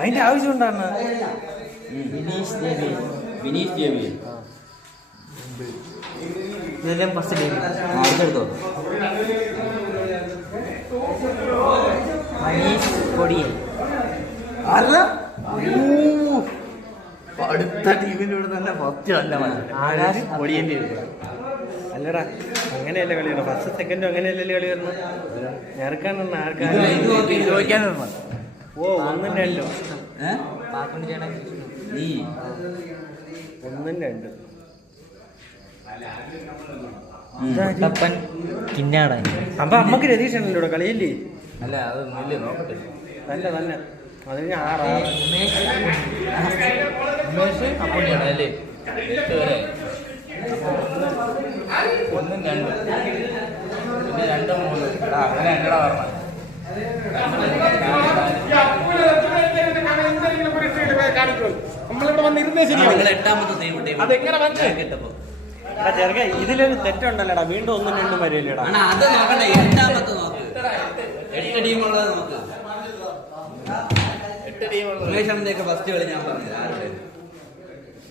അതിന്റെ ആവശ്യം ഉണ്ടാണ്. വിനീഷ് ദേവി ഇതെല്ലാം ഫസ്റ്റ് ഡേ അടുത്തെടുത്തോ. മനീഷ് കൊടിയൻ അല്ല അടുത്ത ടീമിൻ്റെ കൂടെ തന്നെ ഫസ്റ്റ് അല്ല ആകാശ് കൊടിയൻ്റെ അല്ലടാ. അങ്ങനെയല്ല കളിയാണ്. ഫസ്റ്റ് സെക്കൻഡും അങ്ങനെയല്ലല്ലേ കളി വരുന്നത്. ഞാർക്കാണ് ആർക്കാണ് ചോദിക്കാനാണ്. ഓ 1-2 നീ 1-2 കുട്ടപ്പൻ കിന്നാടാ. അപ്പൊ അമ്മക്ക് രതീഷാണല്ലോ ഇവിടെ കളിയല്ലേ? അല്ല അത് വലിയ നോക്കട്ടെ. നല്ല തന്നെ അത് ഞാൻ 6 ഉമേഷ് അപ്പുണ്ണിയാണ് അല്ലേ 8 വരെ 1-2 പിന്നെ 2-3 അങ്ങനെ എങ്ങടാ പറഞ്ഞത്. ചെറുക്ക ഇതിലൊരു തെറ്റുണ്ടല്ലോടാ. വീണ്ടും 1-2 വരില്ലേടാ. അത് നോക്കണ്ടേ. 8ാമത്തെ നോക്ക്. 8 ടീമുള്ളത് നോക്ക്. 8 ടീമുള്ളത് ഉമേഷ് ഫസ്റ്റ് കളി ഞാൻ പറഞ്ഞത് ആരുടെ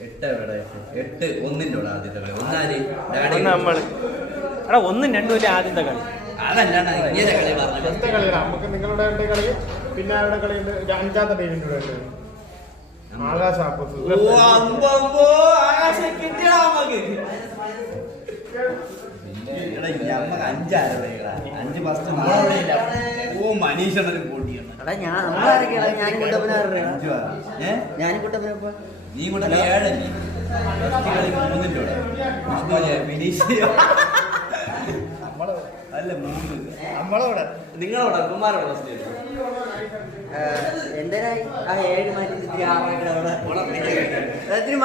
8 എവിടെ 8 1-ന്റെ കൂടെ ആദ്യത്തെ കളി. ഒന്നാല് നമ്മള് എടാ 1-2 ആദ്യത്തെ കളി. അതല്ലാണ് ഇങ്ങനെ കളി ഫസ്റ്റ് കളിയാണ് നമുക്ക്. നിങ്ങളുടെ കളി പിന്നെ അവരുടെ കളിയുണ്ട്. 5ാമത്തെ ടീമിൻ്റെ കൂടെ ഉണ്ട്. ആകാശ മനീഷണൊരു പോട്ടിയാണ്. നീ കൂടെ 7 അല്ല 3 നമ്മളോടെ നിങ്ങളോടെ കുമാരോടെ എന്തായി ആ 7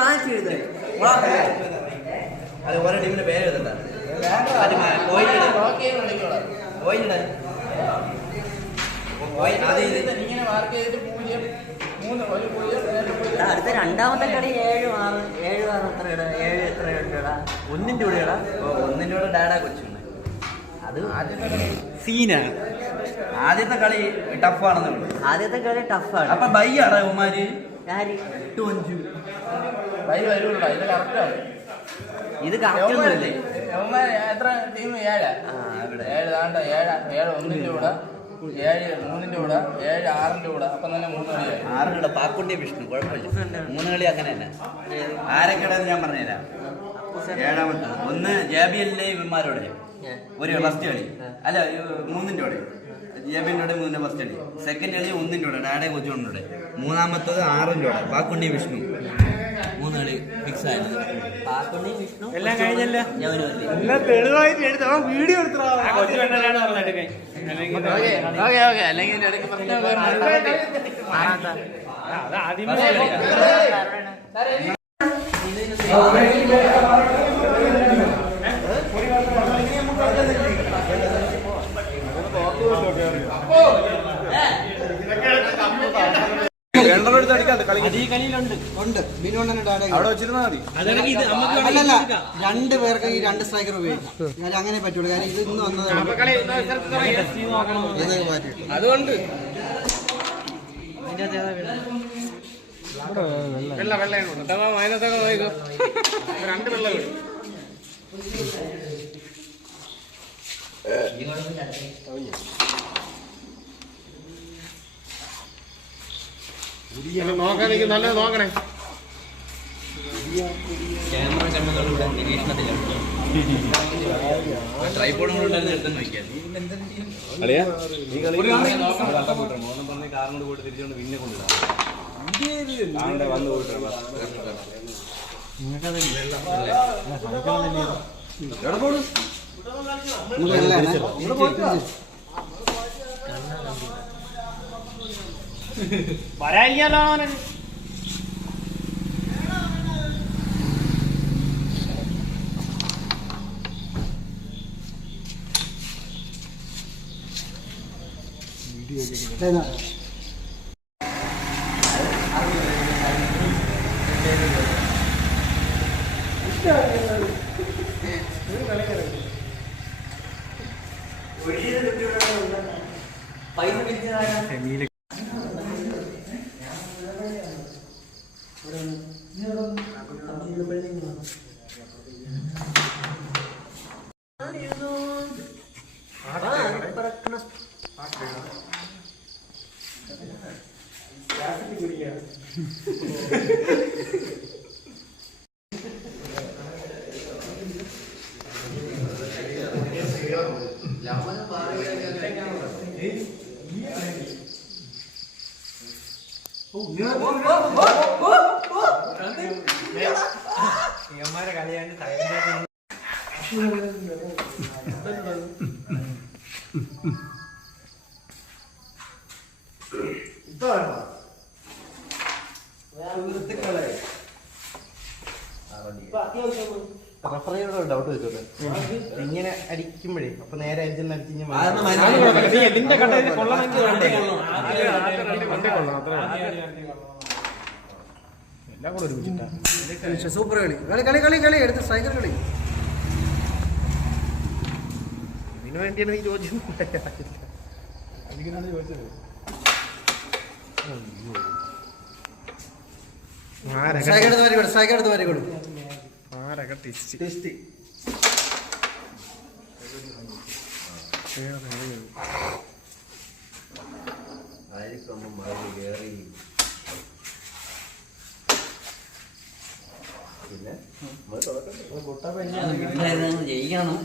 മാറ്റി എഴുത അത് ഓരോ ടീമിന്റെ പേര് എഴുതണ്ട. അടുത്ത 2ാമത്തെ കളി 7-6 എത്ര ഇടാ 7 എത്ര ഇടാ 1-ന്റെ കൂടെ ഇടാ 1-ന്റെ കൂടെ ഡാഡാ കൊച്ചുണ്ട്. അത് സീനാണ്. ആദ്യത്തെ കളി ടഫാണെന്ന്. ആദ്യത്തെ കളി ടഫാണ്. അപ്പൊ ബൈയാടാ ഉമാര് 8-5 ഇത് കറക്റ്റൊന്നുമില്ലേ? എത്ര ടീം 7 1-ന്റെ കൂടെ 7 3-ന്റെ കൂടെ 7 6-ന്റെ കൂടെ. അപ്പൊ തന്നെ 3 കളിയായി. 6-ന്റെ കൂടെ പാക്കുണ്ടി വിഷ്ണു കുഴപ്പമില്ല. 3 കളി അങ്ങനെ തന്നെ. ആരൊക്കെയാണെന്ന് ഞാൻ പറഞ്ഞുതരാം. 7ാമത്തെ 1 ജാബിയല്ലേ ഇവന്മാരോടെ ഒരു ഫസ്റ്റ് കളി. അല്ല 3-ന്റെ കൂടെ ജാബിൻ്റെ കൂടെ 3-ന്റെ ഫസ്റ്റ് കളി. സെക്കൻഡ് കളി 1-ന്റെ കൂടെ ഡാഡെ കൊച്ചുകൊണ്ടൂടെ. 3ാമത്തത് 6-ന്റെ കൂടെ പാക്കുണ്ടി വിഷ്ണു. 3 കളി ഫിക്സ് ആയിരുന്നു. പാക്കുണ്ണി വിഷ്ണു എല്ലാം കഴിഞ്ഞല്ലോ. എല്ലാം തെളിവായിട്ട് എടുത്തോ. വീഡിയോ എടുത്തോ. അല്ലെങ്കിൽ ആദ്യമേ അവിടെ വെച്ചിരുന്നാ മതി. അല്ലല്ല 2 പേർക്ക് ഈ 2 സ്ട്രൈക്കർ ഉപയോഗിക്കാം. ഞാൻ അങ്ങനെ പറ്റുള്ളൂ. കാരണം ഇത് ഇന്ന് വന്നത് അതുകൊണ്ട് വെള്ള അതിനകത്തൊക്കെ നോക്കോ 2 വെള്ളം വീഴും. നോക്കാൻ നല്ലത് നോക്കണേ. ക്യാമറ കണ്ണുകളുടെ നിരീക്ഷണത്തിലാണ്. ട്രൈപോഡും കൂടെ എടുത്തു നോക്കിയാൽ കാറിനോട് പോയിട്ട് തിരിച്ചുകൊണ്ട് പിന്നെ കൊണ്ടുപോകാം. വരാല്ലോ. പൈസ പിരിച്ചതാരാ? സെമിയില് ഇവന്മാരെ കളിയാണ്ട് സൈലന്റ് റഫറിയോട് ഡൗട്ട് വെച്ചോട്ടെ ഇങ്ങനെ അടിക്കുമ്പോഴേ അപ്പൊ നേരെ അടിച്ചെന്ന് ഇതിന്റെ കടയിൽ കൊള്ളണമെങ്കിൽ എല്ലാം കൂടെ ഒരുമിച്ചിട്ടാ സൂപ്പർ കളി കളി കളി കളി കളി എടുത്ത് സ്ട്രൈക്കർ കളി. ഇതിനു വേണ്ടിയാണ് നീ ചോദിച്ചത്. സ്ട്രൈക്കർ എടുത്ത് വരി കൊടു, സ്ട്രൈക്കർ എടുത്ത് വരി കൊടു. ആരൊക്കെ ടെസ്റ്റ് ടെസ്റ്റ് ജയിക്കണം.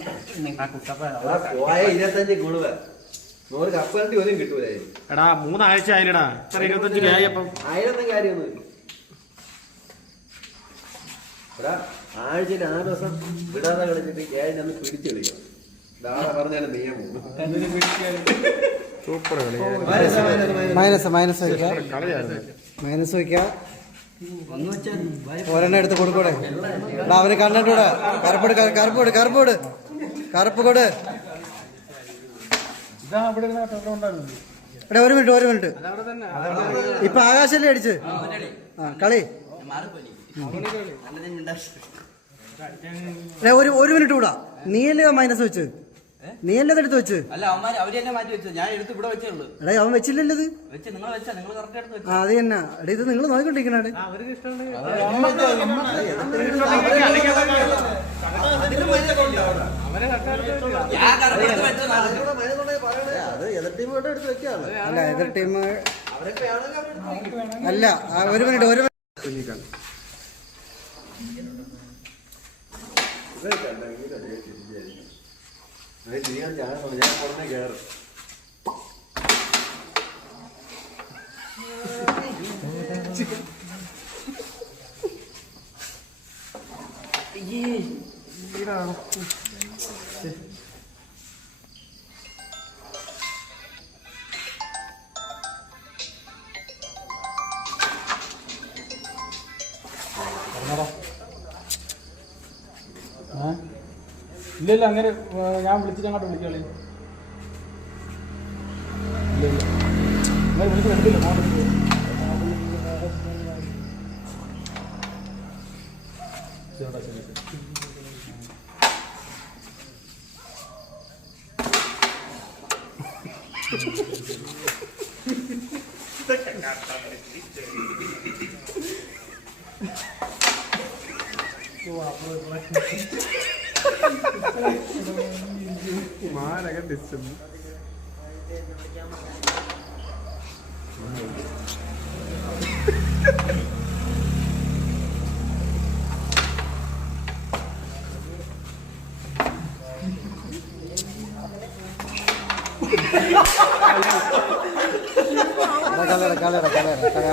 പോയ 25 ഗുളുവ 100 കപ്പലണ്ടി പോലും കിട്ടൂലായിരുന്നു. എടാ 3 ആഴ്ച ആയില്ലടാ. 25 രൂപയായപ്പം 1000 കാര്യമൊന്നും എടാ ആഴ്ചയിൽ 6 ദിവസം വിടാതെ കളിച്ചിട്ട് ഏഴ് നമ്മൾ പിടിച്ചു കളിക്കാം. ഇതാണ് പറഞ്ഞാലും നിയമം. സൂപ്പർ കളി. മൈനസ് മൈനസ് വയ്ക്കുക, കളിയായിരുന്നു. മൈനസ് വയ്ക്കുക. ഒരെണ്ണം എടുത്ത് കൊടുക്കൂടെ? എടാ അവന് കണ്ടിട്ടൂടെ? കറുപ്പോട് കറുപ്പോട് കറുപ്പോട് കറുപ്പ് കൊട്. എടാ ഒരു മിനിറ്റ് ഇപ്പൊ ആകാശല്ലേ അടിച്ച്. ആ കളി ഒരു മിനിറ്റ് കൂടാ. നീയല്ലേ മൈനസ് വെച്ച്? നീയല്ലേ എടുത്ത് വെച്ച്? അല്ല അവര് തന്നെ മാറ്റി വെച്ചത്, ഞാൻ എടുത്ത് ഇവിടെ വെച്ചേ ഉള്ളൂ. എടാ അവൻ വെച്ചില്ലല്ലോ ഇത്. വെച്ച് നിങ്ങൾ വെച്ചാ നിങ്ങൾ കറക്റ്റ് എടുത്ത് വെച്ചു. ആ അത് തന്നെ. എടാ ഇത് നിങ്ങൾ നോക്കിക്കൊണ്ടിരിക്കണേ. അല്ല എതിർ ടീം അല്ല. ഒരു മിനിറ്റ് ഞാൻ ഉടനെ കയറും. ഇല്ല അങ്ങനെ ഞാൻ വിളിച്ചിട്ട് അങ്ങോട്ട് വിളിക്കോളി. ഇല്ല വിളിച്ചിട്ടില്ല. മാരക ഡിസ്റ്റൻസ്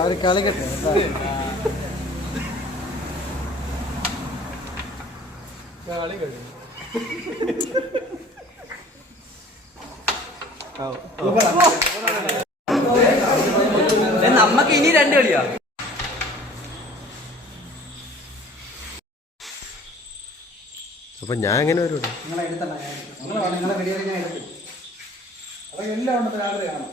അവർ കളിക്കട്ടെ. കളി കഴിഞ്ഞു. നമ്മക്ക് ഇനി 2 കളിയാ. അപ്പൊ ഞാൻ എങ്ങനെ വരും? നിങ്ങളെ എടുത്തല്ല, നിങ്ങളെ വീഡിയോ ഞാൻ എടുത്തു. അതൊക്കെ എല്ലാം ഉണ്ട്. രാത്രി കാണാം.